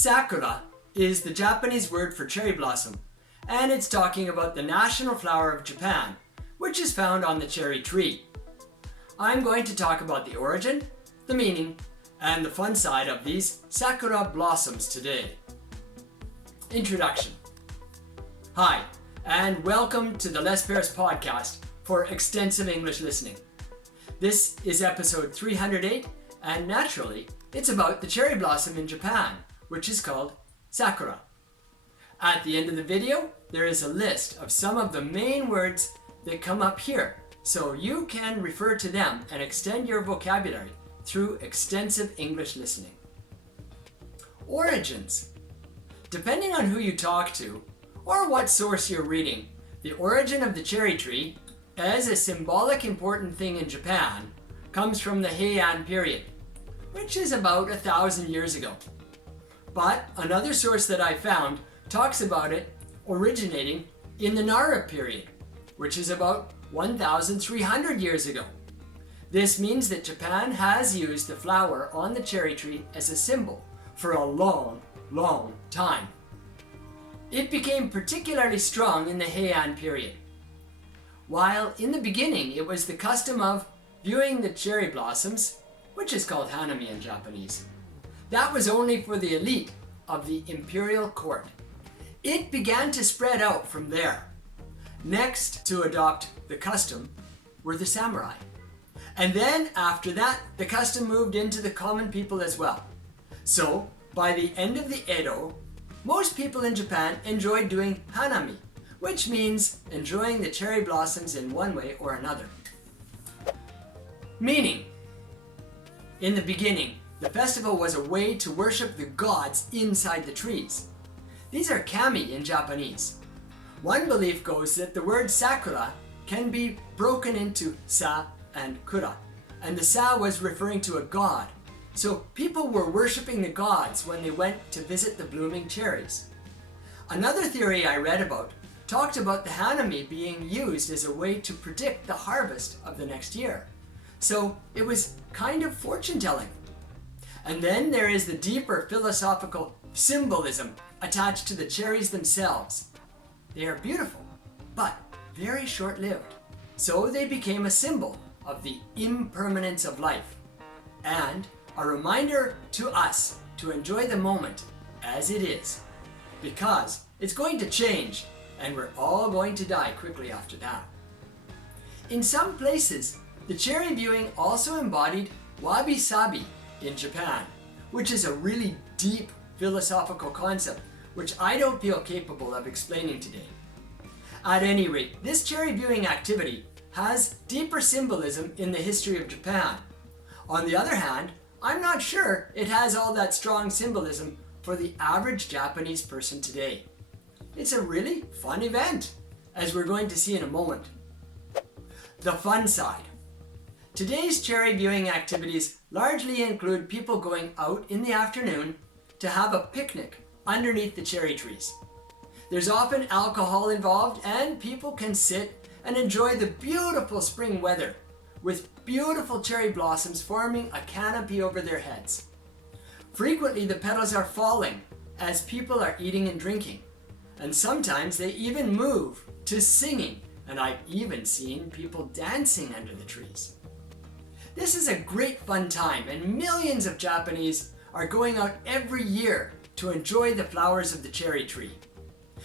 Sakura is the Japanese word for cherry blossom, and it's talking about the national flower of Japan, which is found on the cherry tree. I'm going to talk about the origin, the meaning, and the fun side of these Sakura blossoms today. Introduction. Hi, and welcome to the Les Bears podcast for extensive English listening. This is episode 308, and naturally, it's about the cherry blossom in Japan, which is called Sakura. At the end of the video, there is a list of some of the main words that come up here, so you can refer to them and extend your vocabulary through extensive English listening. Origins. Depending on who you talk to, or what source you're reading, the origin of the cherry tree, as a symbolic important thing in Japan, comes from the Heian period, which is about 1,000 years ago. But another source that I found talks about it originating in the Nara period, which is about 1,300 years ago. This means that Japan has used the flower on the cherry tree as a symbol for a long time. It became particularly strong in the Heian period. While in the beginning it was the custom of viewing the cherry blossoms, which is called hanami in Japanese, that was only for the elite of the imperial court. It began to spread out from there. Next to adopt the custom were the samurai. And then after that, the custom moved into the common people as well. So by the end of the Edo, most people in Japan enjoyed doing hanami, which means enjoying the cherry blossoms in one way or another. Meaning, in the beginning, the festival was a way to worship the gods inside the trees. These are kami in Japanese. One belief goes that the word sakura can be broken into sa and kura, and the sa was referring to a god. So people were worshiping the gods when they went to visit the blooming cherries. Another theory I read about talked about the hanami being used as a way to predict the harvest of the next year. So it was kind of fortune telling. And then there is the deeper philosophical symbolism attached to the cherries themselves. They are beautiful, but very short-lived. So they became a symbol of the impermanence of life and a reminder to us to enjoy the moment as it is, because it's going to change and we're all going to die quickly after that. In some places, the cherry viewing also embodied wabi-sabi in Japan, which is a really deep philosophical concept which I don't feel capable of explaining today. At any rate, this cherry viewing activity has deeper symbolism in the history of Japan. On the other hand, I'm not sure it has all that strong symbolism for the average Japanese person today. It's a really fun event, as we're going to see in a moment. The fun side. Today's cherry viewing activities largely include people going out in the afternoon to have a picnic underneath the cherry trees. There's often alcohol involved, and people can sit and enjoy the beautiful spring weather with beautiful cherry blossoms forming a canopy over their heads. Frequently the petals are falling as people are eating and drinking, and sometimes they even move to singing, and I've even seen people dancing under the trees. This is a great fun time, and millions of Japanese are going out every year to enjoy the flowers of the cherry tree.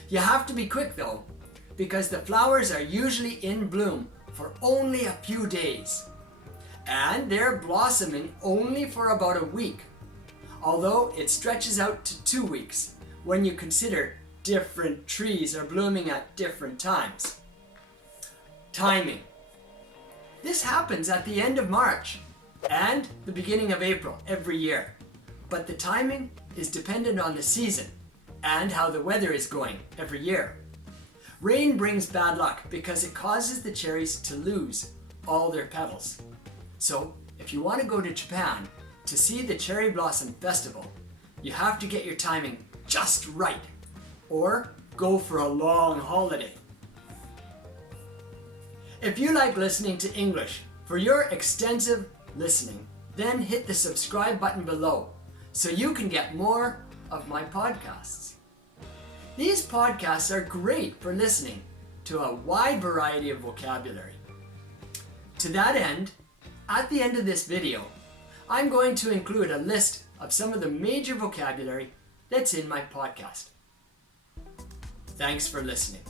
You have to be quick though, because the flowers are usually in bloom for only a few days. And they're blossoming only for about a week, although it stretches out to 2 weeks when you consider different trees are blooming at different times. Timing. This happens at the end of March and the beginning of April every year, but the timing is dependent on the season and how the weather is going every year. Rain brings bad luck because it causes the cherries to lose all their petals. So if you want to go to Japan to see the Cherry Blossom Festival, you have to get your timing just right, or go for a long holiday. If you like listening to English for your extensive listening, then hit the subscribe button below so you can get more of my podcasts. These podcasts are great for listening to a wide variety of vocabulary. To that end, at the end of this video, I'm going to include a list of some of the major vocabulary that's in my podcast. Thanks for listening.